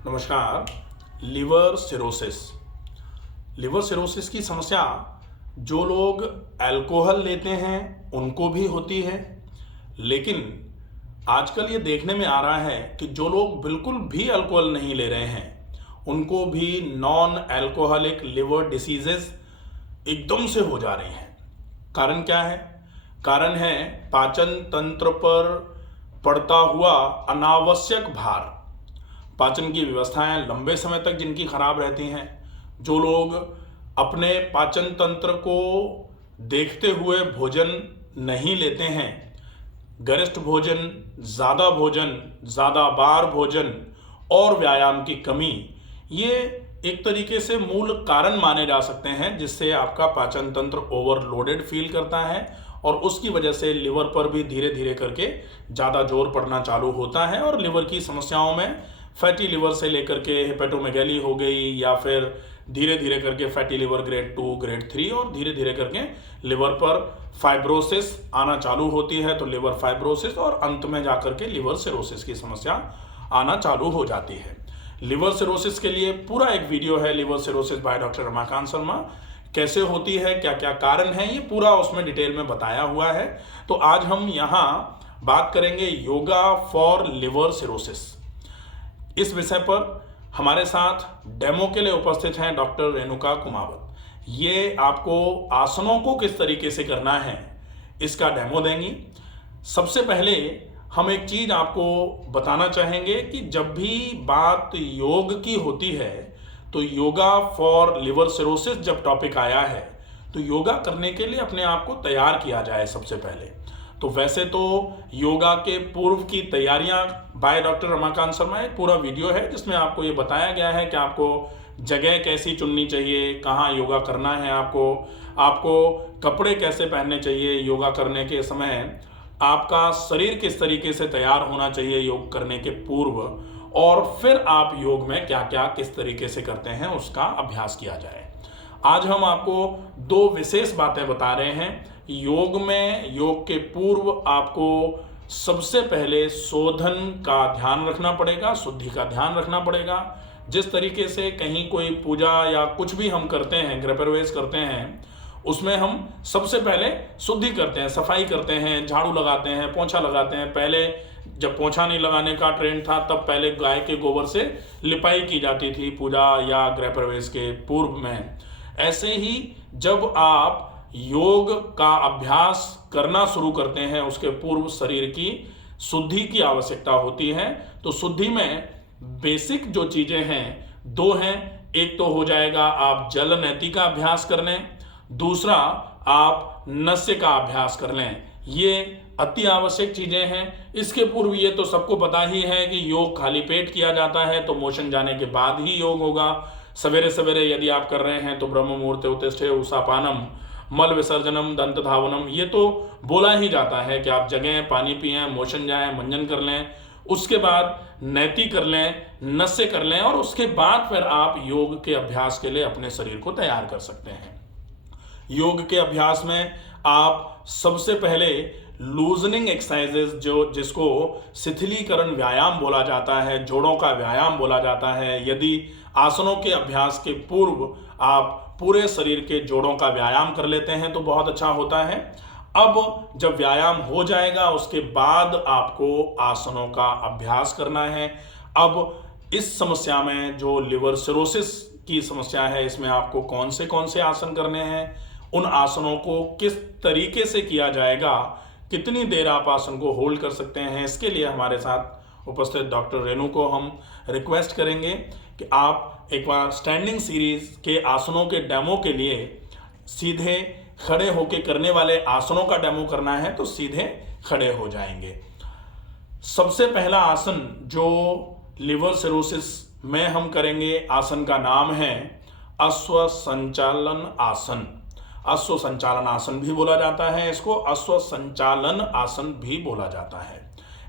नमस्कार। Liver cirrhosis. Liver cirrhosis की समस्या जो लोग अल्कोहल लेते हैं उनको भी होती है, लेकिन आजकल ये देखने में आ रहा है कि जो लोग बिल्कुल भी अल्कोहल नहीं ले रहे हैं उनको भी नॉन अल्कोहलिक लिवर डिसीजेस एकदम से हो जा रही हैं। कारण क्या है? कारण है पाचन तंत्र पर पड़ता हुआ अनावश्यक भार। पाचन की व्यवस्थाएं लंबे समय तक जिनकी खराब रहती हैं, जो लोग अपने पाचन तंत्र को देखते हुए भोजन नहीं लेते हैं, गरिष्ठ भोजन, ज़्यादा बार भोजन और व्यायाम की कमी, ये एक तरीके से मूल कारण माने जा सकते हैं जिससे आपका पाचन तंत्र ओवरलोडेड फील करता है और उसकी वजह से लिवर पर भी धीरे धीरे करके ज़्यादा जोर पड़ना चालू होता है और लिवर की समस्याओं में फैटी लिवर से लेकर के हेपेटोमेगैली हो गई या फिर धीरे धीरे करके फैटी लिवर ग्रेड 2, ग्रेड 3 और धीरे धीरे करके लिवर पर फाइब्रोसिस आना चालू होती है, तो लिवर फाइब्रोसिस और अंत में जाकर के लिवर सिरोसिस की समस्या आना चालू हो जाती है। लिवर सिरोसिस के लिए पूरा एक वीडियो है, liver cirrhosis by doctor Ramakant Sharma, कैसे होती है, क्या क्या कारण है, ये पूरा उसमें डिटेल में बताया हुआ है। तो आज हम यहाँ बात करेंगे योगा फॉर लिवर सिरोसिस। इस विषय पर हमारे साथ डेमो के लिए उपस्थित हैं डॉक्टर रेणुका कुमावत। ये आपको आसनों को किस तरीके से करना है इसका डेमो देंगी। सबसे पहले हम एक चीज आपको बताना चाहेंगे कि जब भी बात योग की होती है तो योगा फॉर लिवर सिरोसिस जब टॉपिक आया है तो योगा करने के लिए अपने आप को तैयार किया जाए सबसे पहले। तो वैसे तो योगा के पूर्व की तैयारियां बाय डॉक्टर रमाकांत शर्मा एक पूरा वीडियो है जिसमें आपको ये बताया गया है कि आपको जगह कैसी चुननी चाहिए, कहाँ योगा करना है, आपको कपड़े कैसे पहनने चाहिए योगा करने के समय, आपका शरीर किस तरीके से तैयार होना चाहिए योग करने के पूर्व, और फिर आप योग में क्या क्या किस तरीके से करते हैं उसका अभ्यास किया जाए। आज हम आपको दो विशेष बातें बता रहे हैं। योग में योग के पूर्व आपको सबसे पहले शोधन का ध्यान रखना पड़ेगा, शुद्धि का ध्यान रखना पड़ेगा। जिस तरीके से कहीं कोई पूजा या कुछ भी हम करते हैं, गृह प्रवेश करते हैं, उसमें हम सबसे पहले शुद्धि करते हैं, सफाई करते हैं, झाड़ू लगाते हैं, पोंछा लगाते हैं। पहले जब पोंछा नहीं लगाने का ट्रेंड था तब पहले गाय के गोबर से लिपाई की जाती थी पूजा या गृह प्रवेश के पूर्व में। ऐसे ही जब आप योग का अभ्यास करना शुरू करते हैं उसके पूर्व शरीर की शुद्धि की आवश्यकता होती है। तो शुद्धि में बेसिक जो चीजें हैं दो हैं। एक तो हो जाएगा आप जल नैति का अभ्यास कर लें, दूसरा आप नस्य का अभ्यास कर लें। ये अति आवश्यक चीजें हैं। इसके पूर्व ये तो सबको पता ही है कि योग खाली पेट किया जाता है, तो मोशन जाने के बाद ही योग होगा। सवेरे सवेरे यदि आप कर रहे हैं तो ब्रह्म मुहूर्ते उत्तिष्ठे उषापानम मल विसर्जनम दंत धावनम, ये तो बोला ही जाता है कि आप जगें, पानी पिएं, मोशन जाएं, मंजन कर लें, उसके बाद नैति कर लें, नस्य कर लें और उसके बाद फिर आप योग के अभ्यास के लिए अपने शरीर को तैयार कर सकते हैं। योग के अभ्यास में आप सबसे पहले लूजनिंग एक्सरसाइजेज जिसको शिथिलीकरण व्यायाम बोला जाता है, जोड़ों का व्यायाम बोला जाता है। यदि आसनों के अभ्यास के पूर्व आप पूरे शरीर के जोड़ों का व्यायाम कर लेते हैं तो बहुत अच्छा होता है। अब जब व्यायाम हो जाएगा उसके बाद आपको आसनों का अभ्यास करना है। अब इस समस्या में जो लिवर सिरोसिस की समस्या है इसमें आपको कौन से आसन करने हैं, उन आसनों को किस तरीके से किया जाएगा, कितनी देर आप आसन को होल्ड कर सकते हैं, इसके लिए हमारे साथ उपस्थित डॉक्टर रेणु को हम रिक्वेस्ट करेंगे कि आप एक बार स्टैंडिंग सीरीज के आसनों के डेमो के लिए सीधे खड़े होके करने वाले आसनों का डेमो करना है तो सीधे खड़े हो जाएंगे। सबसे पहला आसन जो लिवर सिरोसिस में हम करेंगे, आसन का नाम है अश्व संचालन आसन। अश्व संचालन आसन भी बोला जाता है, इसको अश्व संचालन आसन भी बोला जाता है।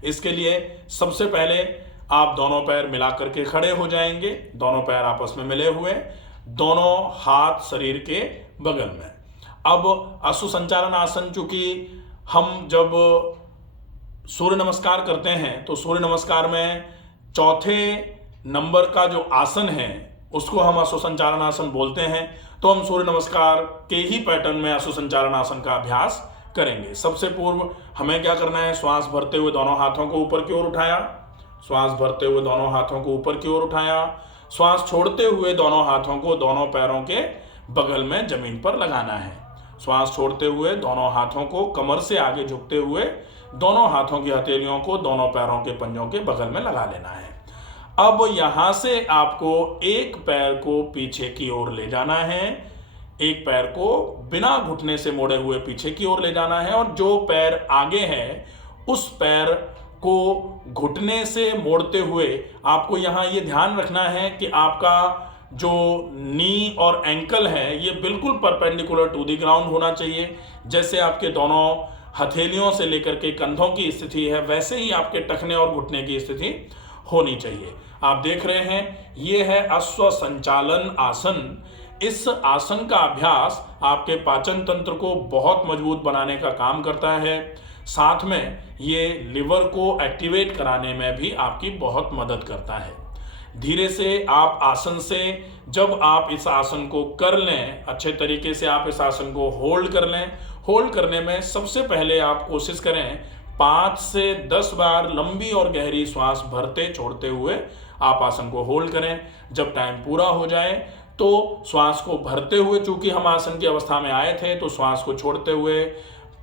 इसके लिए सबसे पहले आप दोनों पैर मिला करके खड़े हो जाएंगे, दोनों पैर आपस में मिले हुए, दोनों हाथ शरीर के बगल में। अब अश्व संचालन आसन, चूंकि हम जब सूर्य नमस्कार करते हैं तो सूर्य नमस्कार में चौथे नंबर का जो आसन है उसको हम अश्वसंचालन आसन बोलते हैं। तो हम सूर्य नमस्कार के ही पैटर्न में अश्वसंचालन आसन का अभ्यास करेंगे। सबसे पूर्व हमें क्या करना है, श्वास भरते हुए दोनों हाथों को ऊपर की ओर उठाया, श्वास भरते हुए दोनों हाथों को ऊपर की ओर उठाया, श्वास छोड़ते हुए दोनों हाथों को दोनों पैरों के बगल में जमीन पर लगाना है। श्वास छोड़ते हुए दोनों हाथों को कमर से आगे झुकते हुए दोनों हाथों की हथेलियों को दोनों पैरों के पंजों के बगल में लगा लेना है। अब यहां से आपको एक पैर को पीछे की ओर ले जाना है, एक पैर को बिना घुटने से मोड़े हुए पीछे की ओर ले जाना है, और जो पैर आगे है उस पैर को घुटने से मोड़ते हुए आपको यहां ये ध्यान रखना है कि आपका जो नी और एंकल है ये बिल्कुल परपेंडिकुलर टू द ग्राउंड होना चाहिए। जैसे आपके दोनों हथेलियों से लेकर के कंधों की स्थिति है, वैसे ही आपके टखने और घुटने की स्थिति होनी चाहिए। आप देख रहे हैं ये है अश्व संचालन आसन। इस आसन का अभ्यास आपके पाचन तंत्र को बहुत मजबूत बनाने का काम करता है, साथ में ये लिवर को एक्टिवेट कराने में भी आपकी बहुत मदद करता है। धीरे से आप आसन से, जब आप इस आसन को कर लें अच्छे तरीके से, आप इस आसन को होल्ड कर लें। होल्ड करने में सबसे पहले आप कोशिश करें 5 से 10 बार लंबी और गहरी श्वास भरते छोड़ते हुए आप आसन को होल्ड करें। जब टाइम पूरा हो जाए तो श्वास को भरते हुए, चूंकि हम आसन की अवस्था में आए थे, तो श्वास को छोड़ते हुए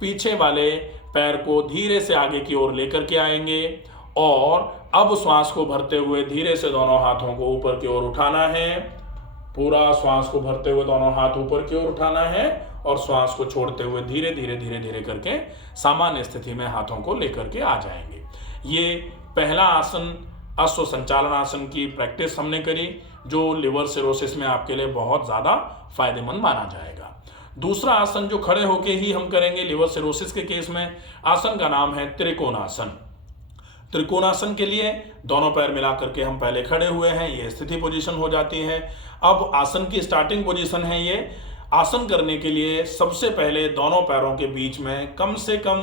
पीछे वाले पैर को धीरे से आगे की ओर लेकर के आएंगे, और अब श्वास को भरते हुए धीरे से दोनों हाथों को ऊपर की ओर उठाना है। पूरा श्वास को भरते हुए दोनों हाथ ऊपर की ओर उठाना है, और श्वास को छोड़ते हुए धीरे धीरे धीरे धीरे करके सामान्य स्थिति में हाथों को लेकर के आ जाएंगे। ये पहला आसन अश्व संचालन आसन की प्रैक्टिस हमने करी, जो लिवर सिरोसिस में आपके लिए बहुत ज़्यादा फायदेमंद माना जाएगा। दूसरा आसन जो खड़े होके ही हम करेंगे लिवर सिरोसिस के केस में, आसन का नाम है त्रिकोणासन। त्रिकोणासन के लिए दोनों पैर मिला करके हम पहले खड़े हुए हैं, ये स्थिति पोजीशन हो जाती है। अब आसन की स्टार्टिंग पोजीशन है ये। आसन करने के लिए सबसे पहले दोनों पैरों के बीच में कम से कम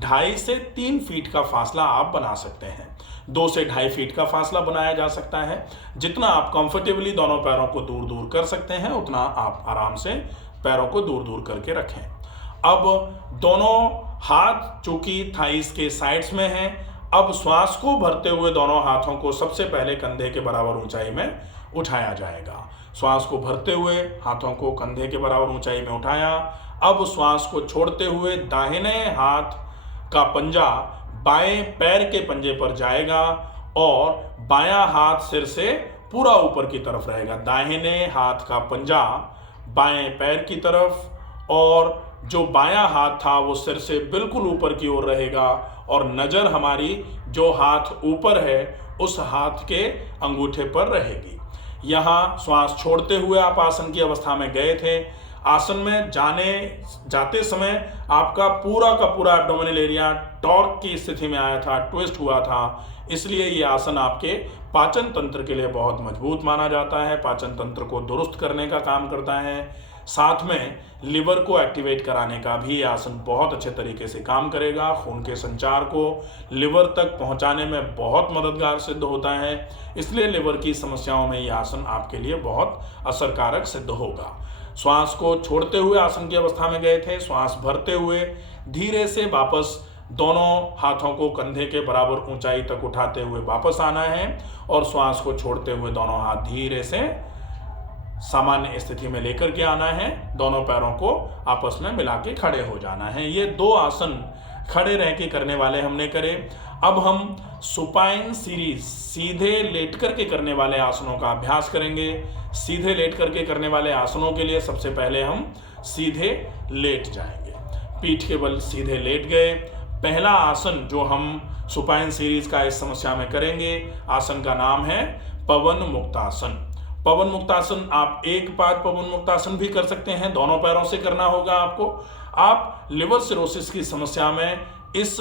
2.5 से 3 फीट का फासला आप बना सकते हैं। 2 से 2.5 फीट का फासला बनाया जा सकता है। जितना आप कंफर्टेबली दोनों पैरों को दूर दूर कर सकते हैं, उतना आप आराम से पैरों को दूर दूर करके रखें। अब दोनों हाथ चूंकि थाइस के साइड्स में हैं, अब श्वास को भरते हुए दोनों हाथों को सबसे पहले कंधे के बराबर ऊंचाई में उठाया जाएगा। श्वास को भरते हुए हाथों को कंधे के बराबर ऊंचाई में उठाया। अब श्वास को छोड़ते हुए दाहिने हाथ का पंजा बाएं पैर के पंजे पर जाएगा, और बायां हाथ सिर से पूरा ऊपर की तरफ रहेगा। दाहिने हाथ का पंजा बाएं पैर की तरफ, और जो बायां हाथ था वो सिर से बिल्कुल ऊपर की ओर रहेगा, और नज़र हमारी जो हाथ ऊपर है उस हाथ के अंगूठे पर रहेगी। यहाँ श्वास छोड़ते हुए आप आसन की अवस्था में गए थे। आसन में जाते समय आपका पूरा का पूरा एब्डोमिनल एरिया टॉर्क की स्थिति में आया था, ट्विस्ट हुआ था, इसलिए ये आसन आपके पाचन तंत्र के लिए बहुत मजबूत माना जाता है, पाचन तंत्र को दुरुस्त करने का काम करता है। साथ में लिवर को एक्टिवेट कराने का भी ये आसन बहुत अच्छे तरीके से काम करेगा। खून के संचार को लिवर तक पहुंचाने में बहुत मददगार सिद्ध होता है, इसलिए लिवर की समस्याओं में ये आसन आपके लिए बहुत असरकारक सिद्ध होगा। श्वास को छोड़ते हुए आसन की अवस्था में गए थे, श्वास भरते हुए धीरे से वापस दोनों हाथों को कंधे के बराबर ऊंचाई तक उठाते हुए वापस आना है, और श्वास को छोड़ते हुए दोनों हाथ धीरे से सामान्य स्थिति में लेकर के आना है। दोनों पैरों को आपस में मिला के खड़े हो जाना है। ये 2 आसन खड़े रह के करने वाले हमने करे। अब हम सुपाइन सीरीज, सीधे लेट करके करने वाले आसनों का अभ्यास करेंगे। सीधे लेट करके करने वाले आसनों के लिए सबसे पहले हम सीधे लेट जाएंगे, पीठ के बल सीधे लेट गए। पहला आसन जो हम सुपाइन सीरीज का इस समस्या में करेंगे, आसन का नाम है पवन मुक्तासन। पवन मुक्तासन आप एक पाद पवन मुक्तासन भी कर सकते हैं, दोनों पैरों से करना होगा आपको। आप लिवर सिरोसिस की समस्या में इस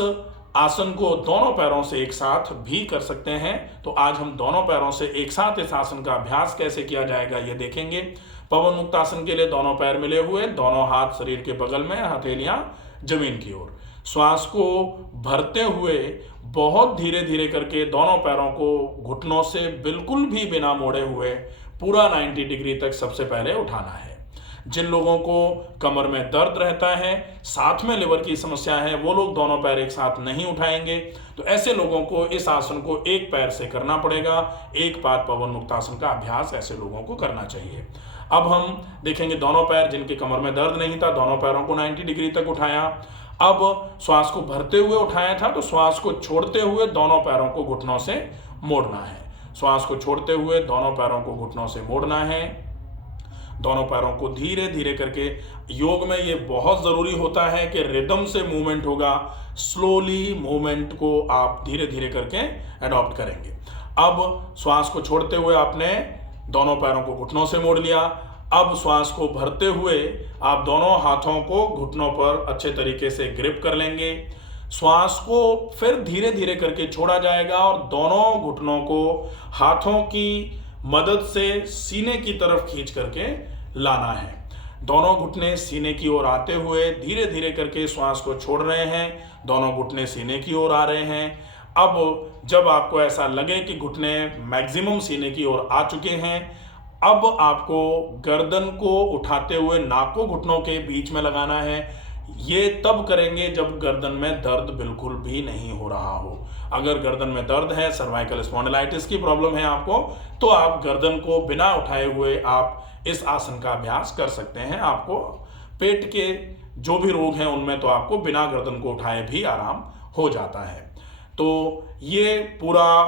आसन को दोनों पैरों से एक साथ भी कर सकते हैं। तो आज हम दोनों पैरों से एक साथ इस आसन का अभ्यास कैसे किया जाएगा ये देखेंगे। पवन मुक्तासन के लिए दोनों पैर मिले हुए, दोनों हाथ शरीर के बगल में, हथेलियां जमीन की ओर। श्वास को भरते हुए बहुत धीरे धीरे करके दोनों पैरों को घुटनों से बिल्कुल भी बिना मोड़े हुए पूरा 90 डिग्री तक सबसे पहले उठाना है। जिन लोगों को कमर में दर्द रहता है, साथ में लिवर की समस्या है, वो लोग दोनों पैर एक साथ नहीं उठाएंगे, तो ऐसे लोगों को इस आसन को एक पैर से करना पड़ेगा। एक पैर पवन मुक्तासन का अभ्यास ऐसे लोगों को करना चाहिए। अब हम देखेंगे दोनों पैर, जिनके कमर में दर्द नहीं था, दोनों पैरों को 90 डिग्री तक उठाया। अब श्वास को भरते हुए उठाया था, तो श्वास को छोड़ते हुए दोनों पैरों को घुटनों से मोड़ना है। श्वास को छोड़ते हुए दोनों पैरों को घुटनों से मोड़ना है। दोनों पैरों को धीरे धीरे करके, योग में ये बहुत ज़रूरी होता है कि रिदम से मूवमेंट होगा, स्लोली मूवमेंट को आप धीरे धीरे करके अडॉप्ट करेंगे। अब श्वास को छोड़ते हुए आपने दोनों पैरों को घुटनों से मोड़ लिया। अब श्वास को भरते हुए आप दोनों हाथों को घुटनों पर अच्छे तरीके से ग्रिप कर लेंगे। श्वास को फिर धीरे धीरे करके छोड़ा जाएगा और दोनों घुटनों को हाथों की मदद से सीने की तरफ खींच करके लाना है। दोनों घुटने सीने की ओर आते हुए धीरे धीरे करके श्वास को छोड़ रहे हैं। दोनों घुटने सीने की ओर आ रहे हैं। अब जब आपको ऐसा लगे कि घुटने मैक्सिमम सीने की ओर आ चुके हैं, अब आपको गर्दन को उठाते हुए नाक को घुटनों के बीच में लगाना है। ये तब करेंगे जब गर्दन में दर्द बिल्कुल भी नहीं हो रहा हो। अगर गर्दन में दर्द है, सर्वाइकल स्पॉन्डिलाइटिस की प्रॉब्लम है आपको, तो आप गर्दन को बिना उठाए हुए आप इस आसन का अभ्यास कर सकते हैं। आपको पेट के जो भी रोग हैं उनमें तो आपको बिना गर्दन को उठाए भी आराम हो जाता है। तो ये पूरा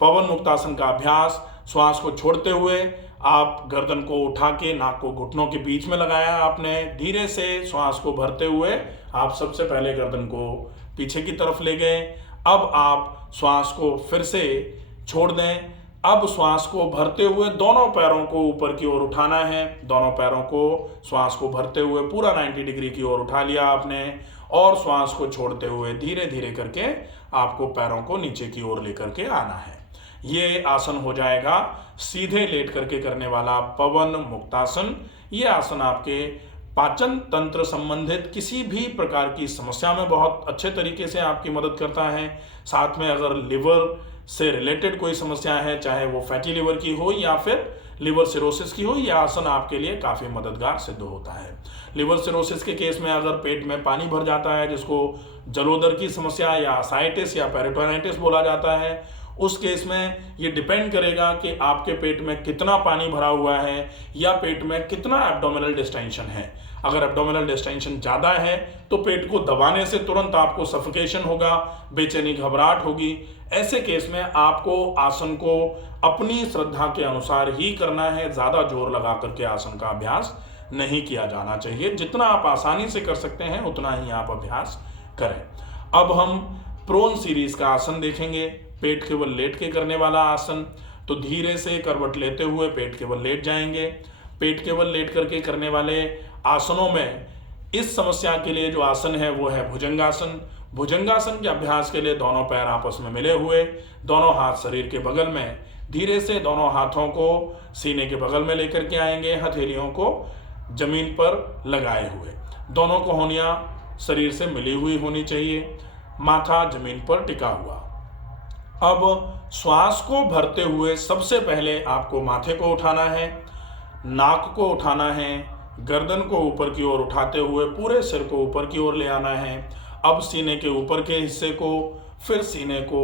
पवन मुक्तासन का अभ्यास, श्वास को छोड़ते हुए आप गर्दन को उठा के नाक को घुटनों के बीच में लगाया आपने। धीरे से श्वास को भरते हुए आप सबसे पहले गर्दन को पीछे की तरफ ले गए। अब आप श्वास को फिर से छोड़ दें। अब श्वास को भरते हुए दोनों पैरों को ऊपर की ओर उठाना है। दोनों पैरों को श्वास को भरते हुए पूरा 90 डिग्री की ओर उठा लिया आपने, और श्वास को छोड़ते हुए धीरे धीरे करके आपको पैरों को नीचे की ओर लेकर के आना है। ये आसन हो जाएगा सीधे लेट करके करने वाला पवन मुक्तासन। ये आसन आपके पाचन तंत्र संबंधित किसी भी प्रकार की समस्या में बहुत अच्छे तरीके से आपकी मदद करता है। साथ में अगर लिवर से रिलेटेड कोई समस्या है, चाहे वो फैटी लिवर की हो या फिर लिवर सिरोसिस की हो, यह आसन आपके लिए काफ़ी मददगार सिद्ध होता है। लिवर सिरोसिस के केस में अगर पेट में पानी भर जाता है, जिसको जलोदर की समस्या या असाइटिस या पेरिटोनाइटिस बोला जाता है, उस केस में ये डिपेंड करेगा कि आपके पेट में कितना पानी भरा हुआ है या पेट में कितना एब्डोमिनल डिस्टेंशन है। अगर एब्डोमिनल डिस्टेंशन ज़्यादा है तो पेट को दबाने से तुरंत आपको सफोकेशन होगा, बेचैनी घबराहट होगी। ऐसे केस में आपको आसन को अपनी श्रद्धा के अनुसार ही करना है। ज़्यादा जोर लगा करके आसन का अभ्यास नहीं किया जाना चाहिए। जितना आप आसानी से कर सकते हैं उतना ही आप अभ्यास करें। अब हम प्रोन सीरीज का आसन देखेंगे, पेट केवल लेट के करने वाला आसन। तो धीरे से करवट लेते हुए पेट केवल लेट जाएंगे। पेट केवल लेट करके करने वाले आसनों में इस समस्या के लिए जो आसन है वो है भुजंगासन। भुजंगासन के अभ्यास के लिए दोनों पैर आपस में मिले हुए, दोनों हाथ शरीर के बगल में, धीरे से दोनों हाथों को सीने के बगल में लेकर के आएंगे, हथेलियों को जमीन पर लगाए हुए। दोनों कोहनियां शरीर से मिली हुई होनी चाहिए, माथा जमीन पर टिका हुआ। अब श्वास को भरते हुए सबसे पहले आपको माथे को उठाना है, नाक को उठाना है, गर्दन को ऊपर की ओर उठाते हुए पूरे सिर को ऊपर की ओर ले आना है। अब सीने के ऊपर के हिस्से को, फिर सीने को,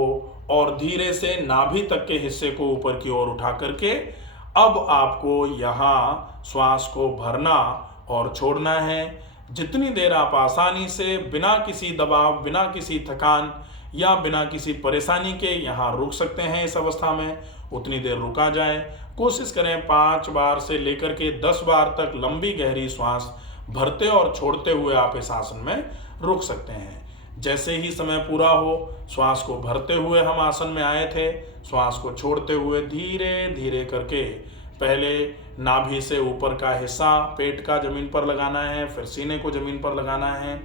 और धीरे से नाभि तक के हिस्से को ऊपर की ओर उठा करके अब आपको यहाँ श्वास को भरना और छोड़ना है। जितनी देर आप आसानी से बिना किसी दबाव, बिना किसी थकान या बिना किसी परेशानी के यहाँ रुक सकते हैं इस अवस्था में, उतनी देर रुका जाए। कोशिश करें 5 बार से लेकर के 10 बार तक लंबी गहरी श्वास भरते और छोड़ते हुए आप इस आसन में रुक सकते हैं। जैसे ही समय पूरा हो, श्वास को भरते हुए हम आसन में आए थे, श्वास को छोड़ते हुए धीरे धीरे करके पहले नाभि से ऊपर का हिस्सा पेट का जमीन पर लगाना है, फिर सीने को जमीन पर लगाना है,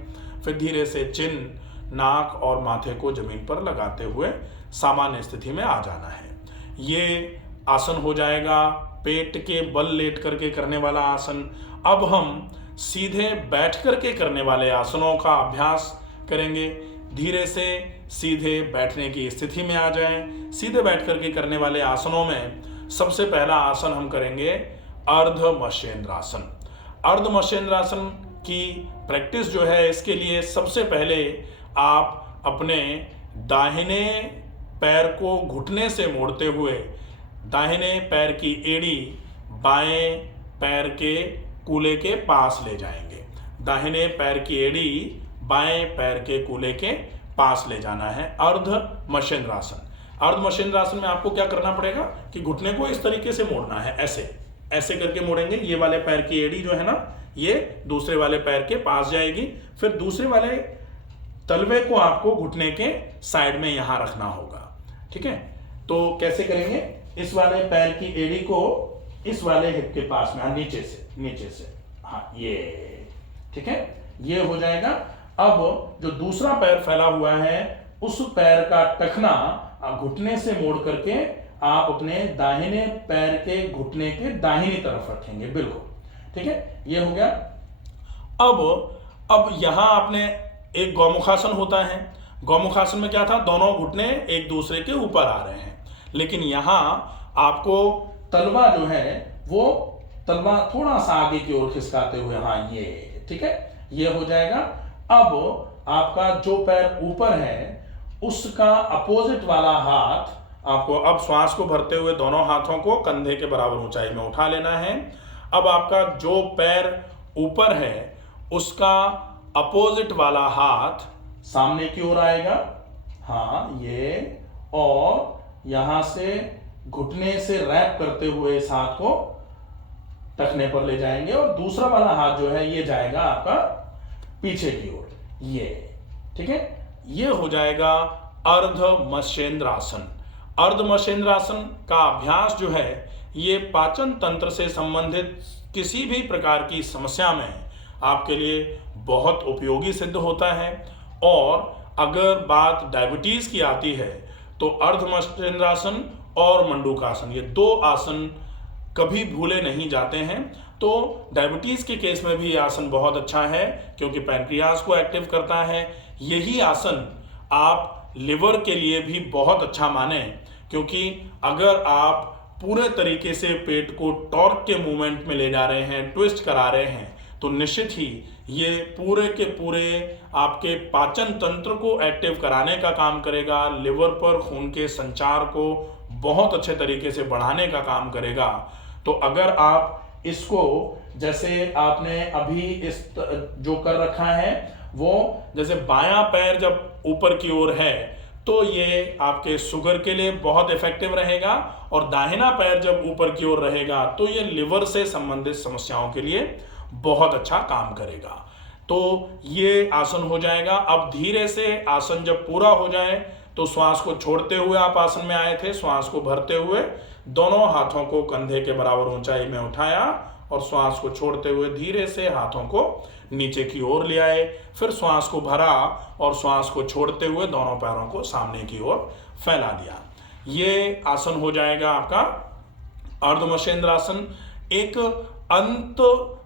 फिर धीरे से चिन, नाक और माथे को जमीन पर लगाते हुए सामान्य स्थिति में आ जाना है। ये आसन हो जाएगा पेट के बल लेट करके करने वाला आसन। अब हम सीधे बैठ करके करने वाले आसनों का अभ्यास करेंगे। धीरे से सीधे बैठने की स्थिति में आ जाएं। सीधे बैठ करके करने वाले आसनों में सबसे पहला आसन हम करेंगे अर्ध मत्स्येंद्रासन। अर्ध मत्स्येंद्रासन की प्रैक्टिस जो है, इसके लिए सबसे पहले आप अपने दाहिने पैर को घुटने से मोड़ते हुए दाहिने पैर की एड़ी बाएं पैर के कूल्हे के पास ले जाएंगे। दाहिने पैर की एड़ी बाएं पैर के कूल्हे के पास ले जाना है, अर्ध मत्स्येंद्रासन। अर्ध मत्स्येंद्रासन में आपको क्या करना पड़ेगा कि घुटने को इस तरीके से मोड़ना है, ऐसे ऐसे करके मोड़ेंगे। ये वाले पैर की एड़ी जो है ना, ये दूसरे वाले पैर के पास जाएगी। फिर दूसरे वाले तलवे को आपको घुटने के साइड में यहां रखना होगा। ठीक है, तो कैसे करेंगे? इस वाले पैर की एड़ी को इस वाले हिप के पास में, नीचे से, हाँ ये, ठीक है, ये हो जाएगा। अब जो दूसरा पैर फैला हुआ है, उस पैर का टखना घुटने से मोड़ करके आप अपने दाहिने पैर के घुटने के दाहिनी तरफ रखेंगे, बिल्कुल। ठीक है, ये हो गया। अब यहां आपने एक गौमुखासन होता है। गौमुखासन में क्या था, दोनों घुटने एक दूसरे के ऊपर आ रहे हैं, लेकिन यहां आपको तलवा जो है वो तलवा थोड़ा सा आगे की ओर खिसकाते हुए, हाँ ये, ठीक है, ये हो जाएगा। अब आपका जो पैर ऊपर है उसका अपोजिट वाला हाथ आपको, अब श्वास को भरते हुए दोनों हाथों को कंधे के बराबर ऊंचाई में उठा लेना है। अब आपका जो पैर ऊपर है उसका अपोजिट वाला हाथ सामने की ओर आएगा, हाँ ये, और यहां से घुटने से रैप करते हुए इस हाथ को टखने पर ले जाएंगे, और दूसरा वाला हाथ जो है ये जाएगा आपका पीछे की ओर, ये, ठीक है। ये हो जाएगा अर्ध मत्स्येंद्रासन। अर्ध मत्स्येंद्रासन का अभ्यास जो है ये पाचन तंत्र से संबंधित किसी भी प्रकार की समस्या में आपके लिए बहुत उपयोगी सिद्ध होता है। और अगर बात डायबिटीज की आती है तो अर्ध मत्स्येंद्रासन और मंडूकासन, ये दो आसन कभी भूले नहीं जाते हैं। तो डायबिटीज के केस में भी आसन बहुत अच्छा है क्योंकि पैनक्रियाज को एक्टिव करता है। यही आसन आप लिवर के लिए भी बहुत अच्छा माने, क्योंकि अगर आप पूरे तरीके से पेट को टॉर्क के मूवमेंट में ले जा रहे हैं, ट्विस्ट करा रहे हैं, तो निश्चित ही ये पूरे के पूरे आपके पाचन तंत्र को एक्टिव कराने का काम करेगा, लिवर पर खून के संचार को बहुत अच्छे तरीके से बढ़ाने का काम करेगा। तो अगर आप इसको, जैसे आपने अभी इस जो कर रखा है वो, जैसे बायां पैर जब ऊपर की ओर है तो ये आपके शुगर के लिए बहुत इफेक्टिव रहेगा, और दाहिना पैर जब ऊपर की ओर रहेगा तो ये लिवर से संबंधित समस्याओं के लिए बहुत अच्छा काम करेगा। तो ये आसन हो जाएगा। अब धीरे से आसन जब पूरा हो जाए तो श्वास को छोड़ते हुए, आप आसन में आए थे, श्वास को भरते हुए दोनों हाथों को कंधे के बराबर ऊंचाई में उठाया और श्वास को छोड़ते हुए धीरे से हाथों को नीचे की ओर ले आए। फिर श्वास को भरा और श्वास को छोड़ते हुए दोनों पैरों को सामने की ओर फैला दिया। ये आसन हो जाएगा आपका अर्ध मत्स्येंद्रासन। एक अंत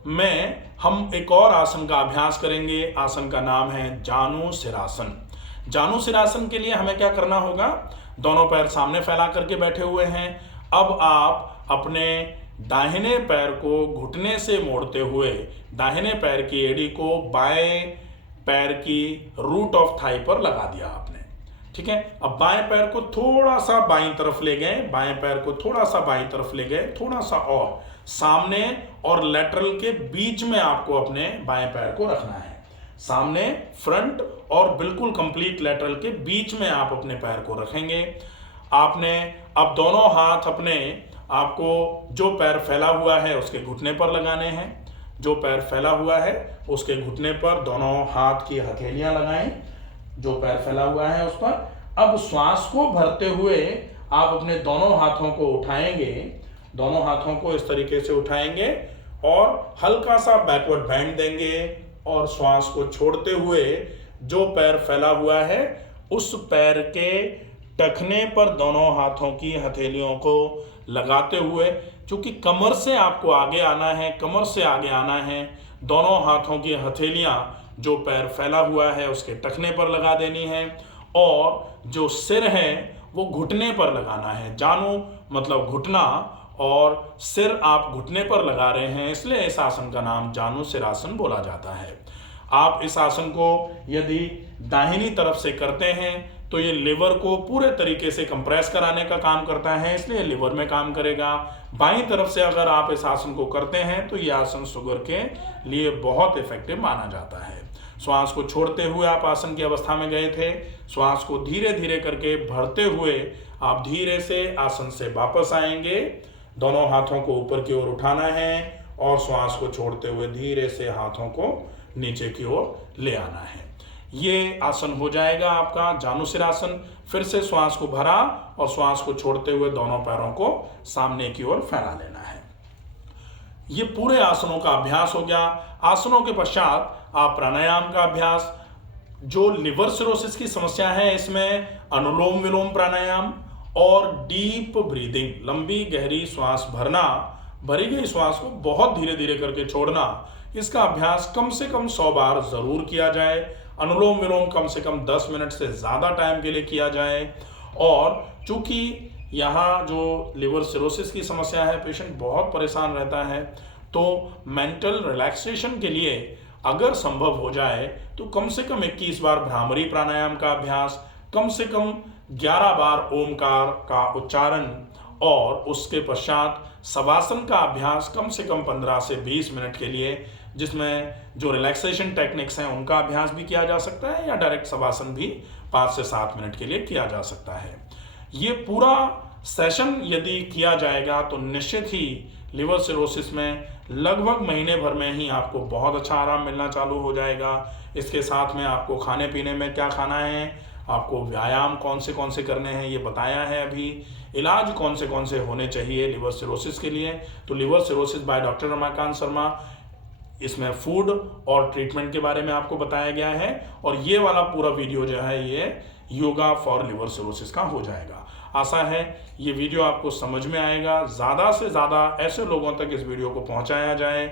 में हम एक और आसन का अभ्यास करेंगे। आसन का नाम है जानुशिरासन। जानुशिरासन के लिए हमें क्या करना होगा, दोनों पैर सामने फैला करके बैठे हुए हैं। अब आप अपने दाहिने पैर को घुटने से मोड़ते हुए दाहिने पैर की एड़ी को बाएं पैर की रूट ऑफ थाई पर लगा दिया आपने, ठीक है। अब बाएं पैर को थोड़ा सा बाईं तरफ ले गए, बाएं पैर को थोड़ा सा बाईं तरफ ले गए, थोड़ा सा और सामने और लेटरल के बीच में आपको अपने बाएं पैर को रखना है। सामने, फ्रंट और बिल्कुल कंप्लीट लेटरल के बीच में आप अपने पैर को रखेंगे। आपने अब दोनों हाथ अपने, आपको जो पैर फैला हुआ है उसके घुटने पर लगाने हैं। जो पैर फैला हुआ है उसके घुटने पर दोनों हाथ की हथेलियां लगाएं, जो पैर फैला हुआ है उस पर। अब श्वास को भरते हुए आप अपने दोनों हाथों को उठाएंगे, दोनों हाथों को इस तरीके से उठाएंगे और हल्का सा बैकवर्ड बैंड देंगे, और श्वास को छोड़ते हुए जो पैर फैला हुआ है उस पैर के टखने पर दोनों हाथों की हथेलियों को लगाते हुए, क्योंकि कमर से आपको आगे आना है, कमर से आगे आना है, दोनों हाथों की हथेलियां जो पैर फैला हुआ है उसके टखने पर लगा देनी है, और जो सिर है वो घुटने पर लगाना है। जानु मतलब घुटना, और सिर आप घुटने पर लगा रहे हैं, इसलिए इस आसन का नाम जानु सिरासन बोला जाता है। आप इस आसन को यदि दाहिनी तरफ से करते हैं तो ये लिवर को पूरे तरीके से कंप्रेस कराने का काम करता है, इसलिए लिवर में काम करेगा। बाईं तरफ से अगर आप इस आसन को करते हैं तो ये आसन शुगर के लिए बहुत इफेक्टिव माना जाता है। श्वास को छोड़ते हुए आप आसन की अवस्था में गए थे, श्वास को धीरे धीरे करके भरते हुए आप धीरे से आसन से वापस आएंगे। दोनों हाथों को ऊपर की ओर उठाना है और श्वास को छोड़ते हुए धीरे से हाथों को नीचे की ओर ले आना है। ये आसन हो जाएगा आपका जानुसिरासन। फिर से श्वास को भरा और श्वास को छोड़ते हुए दोनों पैरों को सामने की ओर फैला लेना है। ये पूरे आसनों का अभ्यास हो गया। आसनों के पश्चात आप प्राणायाम का अभ्यास, जो लिवर सिरोसिस की समस्या है इसमें अनुलोम विलोम प्राणायाम और डीप ब्रीदिंग, लंबी गहरी श्वास भरना, भरी गई श्वास को बहुत धीरे धीरे करके छोड़ना, इसका अभ्यास कम से कम 100 बार जरूर किया जाए। अनुलोम विलोम कम से कम 10 मिनट से ज़्यादा टाइम के लिए किया जाए। और चूंकि यहाँ जो लिवर सिरोसिस की समस्या है, पेशेंट बहुत परेशान रहता है, तो मेंटल रिलैक्सेशन के लिए अगर संभव हो जाए तो कम से कम 21 बार भ्रामरी प्राणायाम का अभ्यास, कम से कम 11 बार ओमकार का उच्चारण, और उसके पश्चात शवासन का अभ्यास कम से कम 15 से 20 मिनट के लिए, जिसमें जो रिलैक्सेशन टेक्निक्स हैं उनका अभ्यास भी किया जा सकता है, या डायरेक्ट शवासन भी 5 से 7 मिनट के लिए किया जा सकता है। ये पूरा सेशन यदि किया जाएगा तो निश्चित ही लिवर सिरोसिस में लगभग महीने भर में ही आपको बहुत अच्छा आराम मिलना चालू हो जाएगा। इसके साथ में आपको खाने पीने में क्या खाना है, आपको व्यायाम कौन से करने हैं ये बताया है अभी, इलाज कौन से होने चाहिए लिवर सिरोसिस के लिए। तो liver cirrhosis by doctor Ramakant Sharma, इसमें फूड और ट्रीटमेंट के बारे में आपको बताया गया है। और ये वाला पूरा वीडियो जो है ये योगा फॉर लिवर सिरोसिस का हो जाएगा। आशा है ये वीडियो आपको समझ में आएगा। ज़्यादा से ज़्यादा ऐसे लोगों तक इस वीडियो को पहुंचाया जाए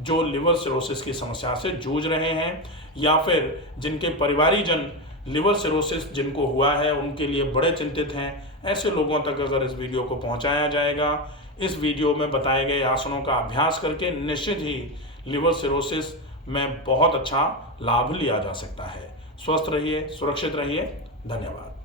जो लिवर सिरोसिस की समस्या से जूझ रहे हैं, या फिर जिनके परिवारीजन लिवर सिरोसिस जिनको हुआ है उनके लिए बड़े चिंतित हैं। ऐसे लोगों तक अगर इस वीडियो को पहुंचाया जाएगा, इस वीडियो में बताए गए आसनों का अभ्यास करके निश्चित ही लिवर सिरोसिस में बहुत अच्छा लाभ लिया जा सकता है। स्वस्थ रहिए, सुरक्षित रहिए। धन्यवाद।